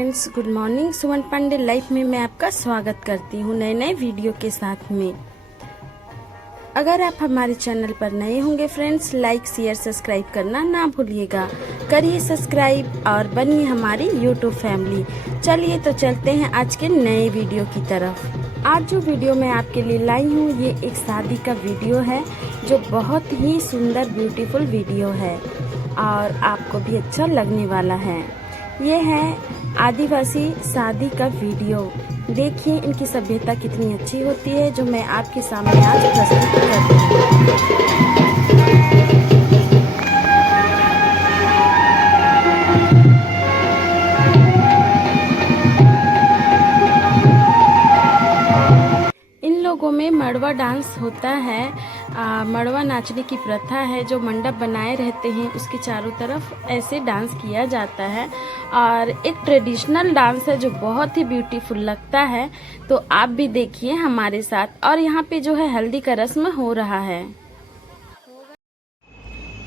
Friends, good morning. Suman Pande life में मैं आपका स्वागत करती हूँ नए नए वीडियो के साथ में। अगर आप हमारे चैनल पर नए होंगे फ्रेंड्स, लाइक शेयर सब्सक्राइब करना ना भूलिएगा। करिए सब्सक्राइब और बनिए हमारी यूट्यूब फैमिली। चलिए तो चलते हैं आज के नए वीडियो की तरफ। आज जो वीडियो मैं आपके लिए लाई हूँ ये एक शादी का वीडियो है जो बहुत ही सुंदर ब्यूटीफुल वीडियो है और आपको भी अच्छा लगने वाला है। ये है आदिवासी शादी का वीडियो। देखिए इनकी सभ्यता कितनी अच्छी होती है जो मैं आपके सामने आज प्रस्तुत करती हूँ। इन लोगों में मड़वा डांस होता है। मड़वा नाचने की प्रथा है। जो मंडप बनाए रहते हैं उसके चारों तरफ ऐसे डांस किया जाता है और एक ट्रेडिशनल डांस है जो बहुत ही ब्यूटीफुल लगता है। तो आप भी देखिए हमारे साथ। और यहाँ पे जो है हल्दी का रस्म हो रहा है।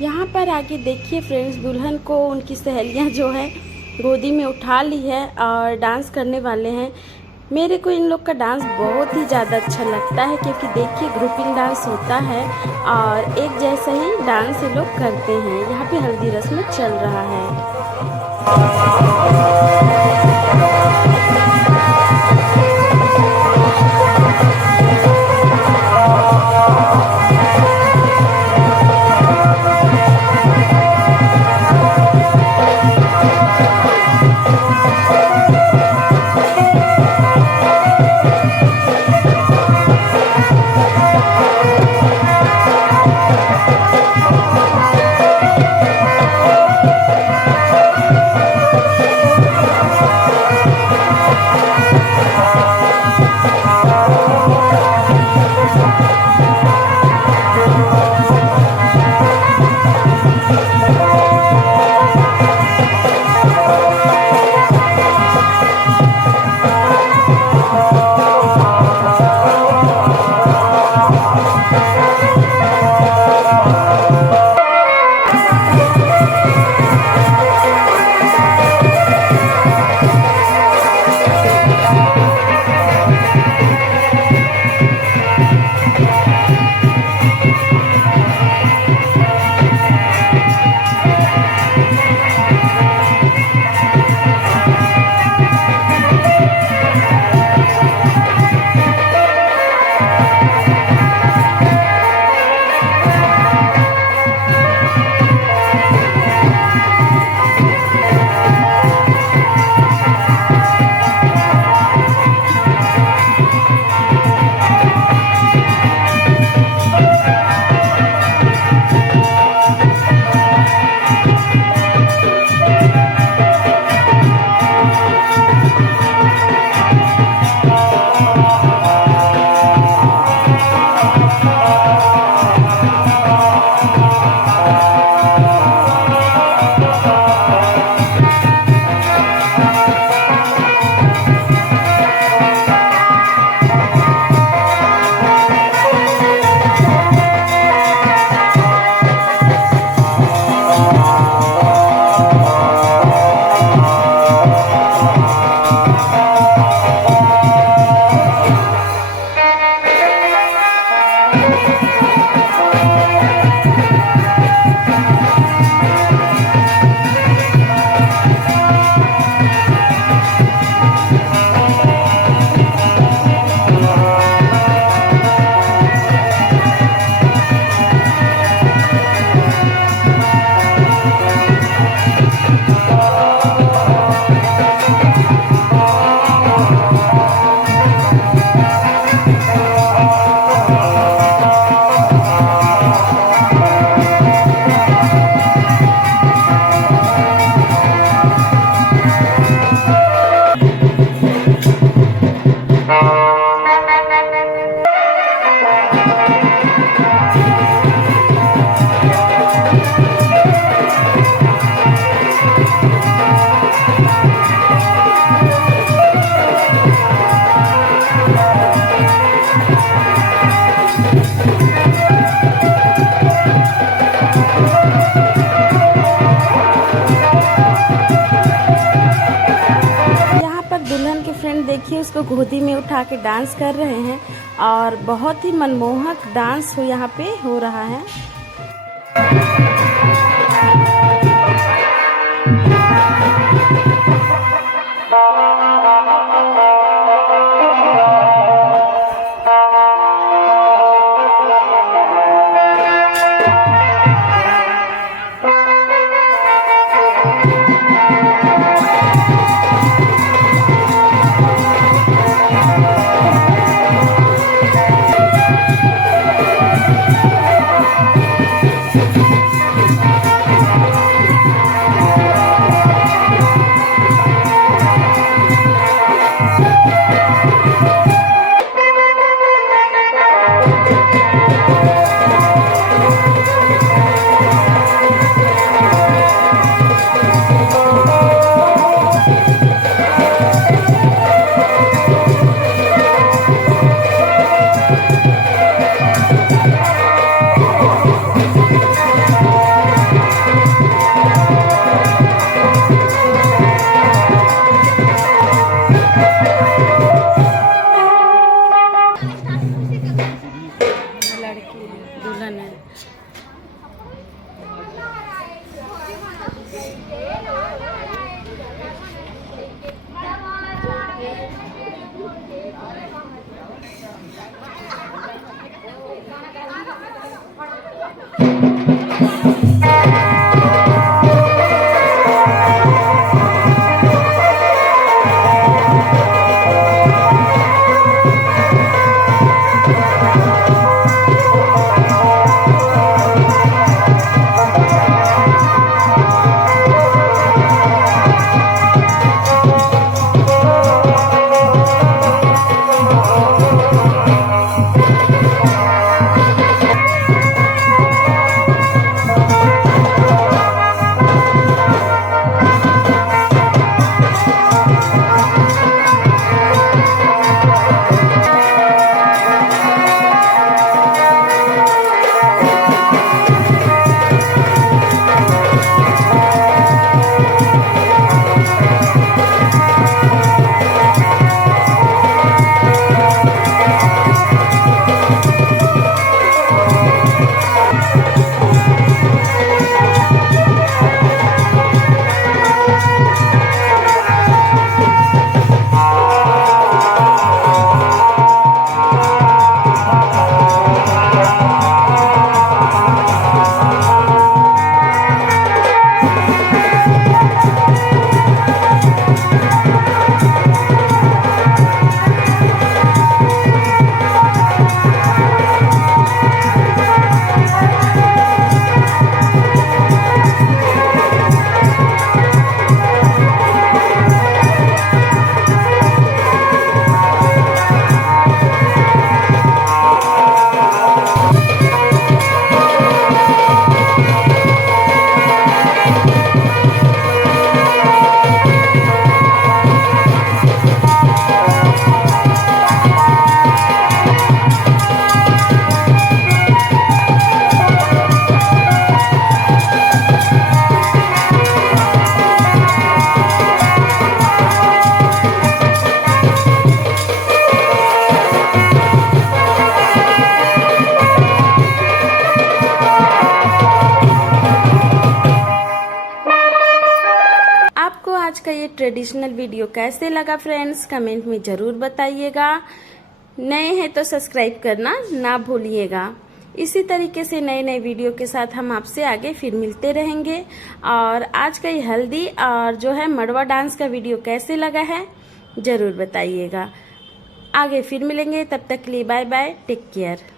यहाँ पर आगे देखिए फ्रेंड्स, दुल्हन को उनकी सहेलियाँ जो है गोदी में उठा ली है और डांस करने वाले हैं। मेरे को इन लोग का डांस बहुत ही ज़्यादा अच्छा लगता है क्योंकि देखिए ग्रुपिंग डांस होता है और एक जैसा ही डांस ये लोग करते हैं। यहाँ पे हल्दी रस्म चल रहा है। उसको गोदी में उठा के डांस कर रहे हैं और बहुत ही मनमोहक डांस यहाँ पे हो रहा है। दुल्हन है। आज का ये ट्रेडिशनल वीडियो कैसे लगा फ्रेंड्स, कमेंट में ज़रूर बताइएगा। नए हैं तो सब्सक्राइब करना ना भूलिएगा। इसी तरीके से नए नए वीडियो के साथ हम आपसे आगे फिर मिलते रहेंगे। और आज का ये हल्दी और जो है मड़वा डांस का वीडियो कैसे लगा है ज़रूर बताइएगा। आगे फिर मिलेंगे, तब तक के लिए बाय बाय, टेक केयर।